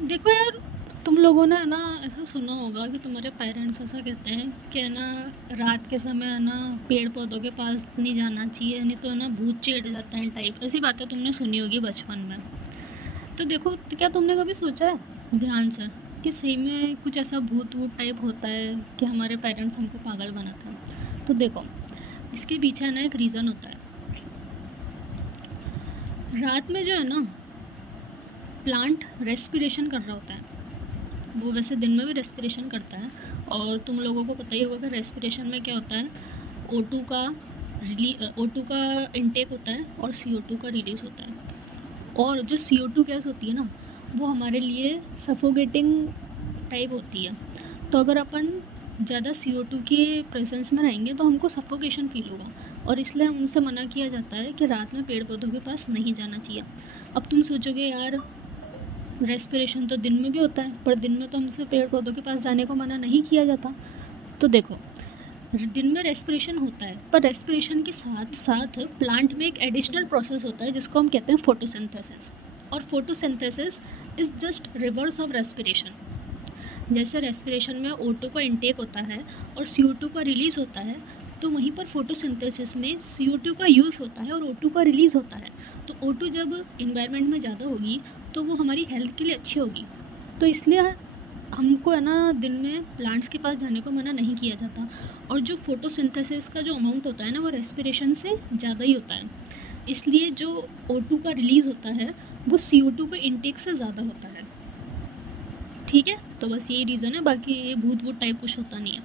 देखो यार, तुम लोगों ने है ना ऐसा सुना होगा कि तुम्हारे पेरेंट्स ऐसा कहते हैं कि है ना रात के समय है ना पेड़ पौधों के पास नहीं जाना चाहिए, नहीं तो है ना भूत चिढ़ जाता है टाइप। ऐसी बातें तुमने सुनी होगी बचपन में। तो देखो, तो क्या तुमने कभी सोचा है ध्यान से कि सही में कुछ ऐसा भूत वूत टाइप होता है कि हमारे पेरेंट्स हमको पागल बनाते हैं? तो देखो, इसके पीछे है ना एक रीज़न होता है। रात में जो है ना प्लांट रेस्पिरेशन कर रहा होता है। वो वैसे दिन में भी रेस्पिरेशन करता है, और तुम लोगों को पता ही होगा कि रेस्पिरेशन में क्या होता है, O2 का O2 का इनटेक होता है और CO2 का रिलीज़ होता है। और जो CO2 गैस होती है ना, वो हमारे लिए सफोकेटिंग टाइप होती है। तो अगर अपन ज़्यादा CO2 के प्रेजेंस में रहेंगे तो हमको सफोकेशन फील होगा, और इसलिए हमसे मना किया जाता है कि रात में पेड़ पौधों के पास नहीं जाना चाहिए। अब तुम सोचोगे यार, रेस्पिरेशन तो दिन में भी होता है, पर दिन में तो हमसे पेड़ पौधों के पास जाने को मना नहीं किया जाता। तो देखो, दिन में रेस्पिरेशन होता है, पर रेस्पिरेशन के साथ साथ प्लांट में एक एडिशनल प्रोसेस होता है जिसको हम कहते हैं फोटोसिंथेसिस। और photosynthesis is just reverse of respiration. जैसे रेस्पिरेशन में O2 का इंटेक होता है और CO2 का रिलीज़ होता है, तो वहीं पर फोटोसिंथेसिस में CO2 का यूज़ होता है और O2 का रिलीज़ होता है। तो O2 जब इन्वायरमेंट में ज़्यादा होगी तो वो हमारी हेल्थ के लिए अच्छी होगी। तो इसलिए हमको है ना दिन में प्लांट्स के पास जाने को मना नहीं किया जाता। और जो फोटोसिंथेसिस का जो अमाउंट होता है ना, वो रेस्पिरेशन से ज़्यादा ही होता है। इसलिए जो O2 का रिलीज़ होता है वो CO2 के इंटेक से ज़्यादा होता है। ठीक है, तो बस यही रीज़न है, बाकी ये भूत वूत टाइप कुछ होता नहीं है।